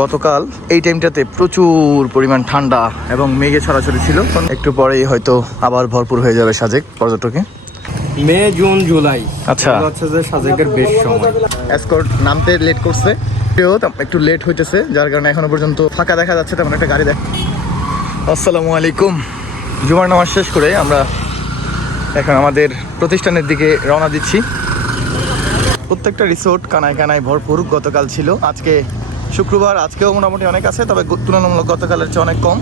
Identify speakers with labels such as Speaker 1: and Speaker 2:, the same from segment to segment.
Speaker 1: গতকাল এই টাইমটাতে প্রচুর পরিমাণ ঠান্ডা এবং মেঘে ছড়াছড়ি ছিল। একটু পরেই হয়তো আবার ভরপুর হয়ে যাবে সাজেক পর্যটকে।
Speaker 2: May June July.
Speaker 1: আচ্ছা।
Speaker 2: হচ্ছে যে সাজেকের বেশ সময়।
Speaker 1: এসকর্ট নামতে লেট করছে। একটু লেট হইতেছে যার কারণে এখনও পর্যন্ত ফাঁকা দেখা যাচ্ছে তেমন একটা গাড়ি দেখ আসসালামু আলাইকুম। জুমার নামাজ শেষ করে আমরা এখন আমাদের প্রতিষ্ঠানের দিকে রওনা দিচ্ছি। প্রত্যেকটা রিসোর্ট কানায় কানায় ভরপুর গতকাল ছিল। আজকে শুক্রবার আজকেও মোটামুটি অনেক আছে তবে তুলনামূলক গতকালের চেয়ে অনেক কম।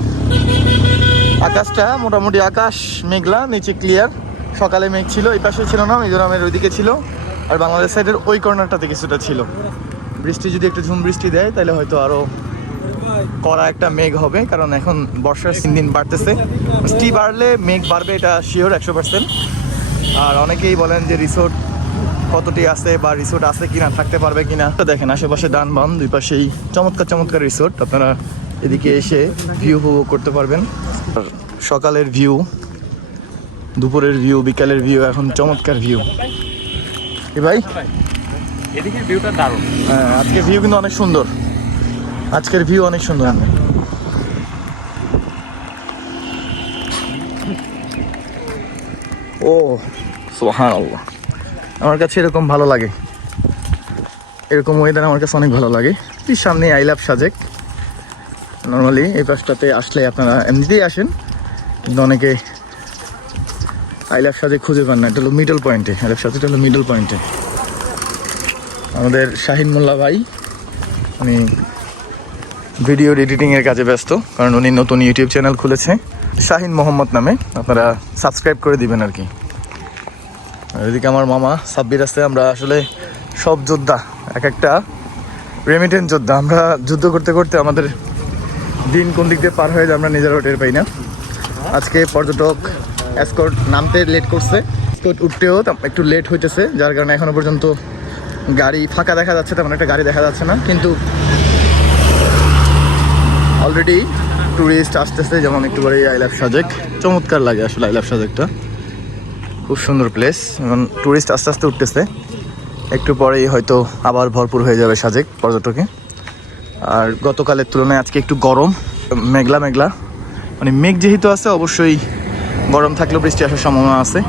Speaker 1: আকাশটা মোটামুটি আকাশ মেঘলা নিচে ক্লিয়ার সকালে মেঘ ছিল এই পাশে ছিল না মিজোরামের ওইদিকে ছিল। আর বাংলাদেশ সাইডের ওই কর্নারটাতে কিছুটা ছিল। বৃষ্টি যদি একটু ঝুম বৃষ্টি দেয় তাহলে হয়তো আরও কড়া একটা মেঘ হবে কারণ এখন বর্ষার দিন দিন বাড়তেছে। বৃষ্টি বাড়লে মেঘ বাড়বে এটা শিওর একশো পার্সেন্ট আর অনেকেই বলেন যে রিসোর্ট কতটি আছে বা রিসোর্ট আছে কিনা থাকতে পারবে কিনা। তো দেখেন আশেপাশে ডান বাম দুই পাশেই চমৎকার চমৎকার রিসোর্ট আপনারা এদিকে এসে ভিউ উপভোগ করতে পারবেন। সকালের ভিউ দুপুরের ভিউ বিকালের ভিউ এখন চমৎকার ভিউ এ ভাই?
Speaker 2: এদিকে ভিউটা দারুণ।
Speaker 1: হ্যাঁ আজকের ভিউ কিন্তু অনেক সুন্দর। আজকের ভিউ অনেক সুন্দর। ও সোহান আল্লাহ আমার কাছে এরকম ভালো লাগে। এরকম ওয়েদার আমার কাছে অনেক ভালো লাগে। সামনে আই লাভ সাজেক। নর্মালি এই পাশটাতে আসলে আপনারা এমনিতেই আসেন, কিন্তু অনেকে আই লাভ সাজেক খুঁজে পান না। এটা হলো মিডল পয়েন্টে আই লাভ সাজেক হলো মিডল পয়েন্টে আমাদের শাহিন মোল্লা ভাই, উনি ভিডিও এডিটিংয়ের কাজে ব্যস্ত, কারণ উনি নতুন ইউটিউব চ্যানেল খুলেছে, শাহিন মোহাম্মদ নামে। আপনারা সাবস্ক্রাইব করে দিবেন আর কি। এদিকে আমার মামা সাব্বির আছে, আমরা আসলে সব যোদ্ধা, এক একটা রেমিটেন্স যোদ্ধা। আমরা যুদ্ধ করতে করতে আমাদের দিন কোন দিক দিয়ে পার হয়ে যায় আমরা নিজেরাও টের পাই না। আজকে পর্যটক এসকর্ট নামতে লেট করছে। এসকর্ট উঠতেও একটু লেট হইতেছে, যার কারণে এখনও পর্যন্ত গাড়ি ফাঁকা দেখা যাচ্ছে, তেমন একটা গাড়ি দেখা যাচ্ছে না। কিন্তু অলরেডি ট্যুরিস্ট আসতেছে, যেমন একটু পরে আই লাভ সাজেক। চমৎকার লাগে আসলে আই লাভ সাজেকটা। খুব সুন্দর প্লেস এবং ট্যুরিস্ট আস্তে আস্তে উঠতেছে। একটু পরেই হয়তো আবার ভরপুর হয়ে যাবে সাজেক পর্যটকে। আর গতকালের তুলনায় আজকে একটু গরম, মেঘলা মেঘলা। মানে মেঘ যেহেতু আছে, অবশ্যই গরম থাকলেও বৃষ্টি আসার সম্ভাবনা আছে।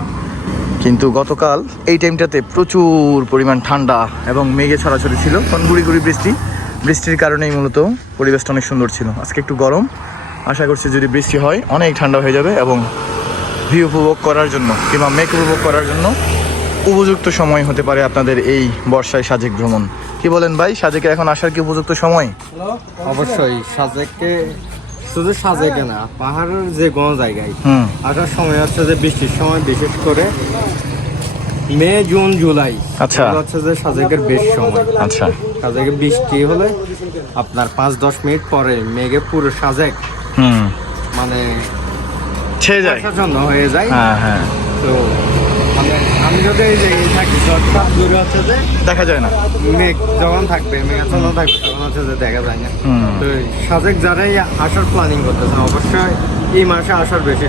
Speaker 1: কিন্তু গতকাল এই টাইমটাতে প্রচুর পরিমাণ ঠান্ডা এবং মেঘে ছড়াছড়ি ছিল কারণ গুড়ি গুড়ি বৃষ্টি। বৃষ্টির কারণেই মূলত পরিবেশটা অনেক সুন্দর ছিল। আজকে একটু গরম। আশা করছি যদি বৃষ্টি হয়, অনেক ঠান্ডা হয়ে যাবে এবং ভিউ উপভোগ করার জন্য কিংবা মেঘ উপভোগ করার জন্য উপযুক্ত সময় হতে পারে আপনাদের এই বর্ষায় সাজেক ভ্রমণ। কি বলেন ভাই? সাজেকে এখন আসার কি উপযুক্ত সময়?
Speaker 2: অবশ্যই সাজেককে শুধু সাজেকে না পাহাড়ের যে কোনো জায়গায়
Speaker 1: হুম।
Speaker 2: আসার সময় হচ্ছে যে বৃষ্টির সময় বিশেষ করে মে জুন জুলাই
Speaker 1: আচ্ছা।
Speaker 2: হচ্ছে যে সাজেকের বেশ সময়।
Speaker 1: আচ্ছা।
Speaker 2: সাজেকে বৃষ্টি হলে আপনার পাঁচ দশ মিনিট পরে মেঘে পুরো সাজেক।
Speaker 1: হুম।
Speaker 2: মানে
Speaker 1: ছেয়ে যায়।
Speaker 2: হয়ে যায়।
Speaker 1: হ্যাঁ হ্যাঁ।
Speaker 2: তো মানে আমি যদি এই যে থাকি দশটার দূরে হচ্ছে যে
Speaker 1: দেখা যায় না।
Speaker 2: মেঘ যখন থাকবে মেঘাচ্ছন্ন থাকবে তখন হচ্ছে যে দেখা যায় না। তো সাজেক যারাই আসার প্ল্যানিং করতেছে অবশ্যই এই মাসে আসার বেশি।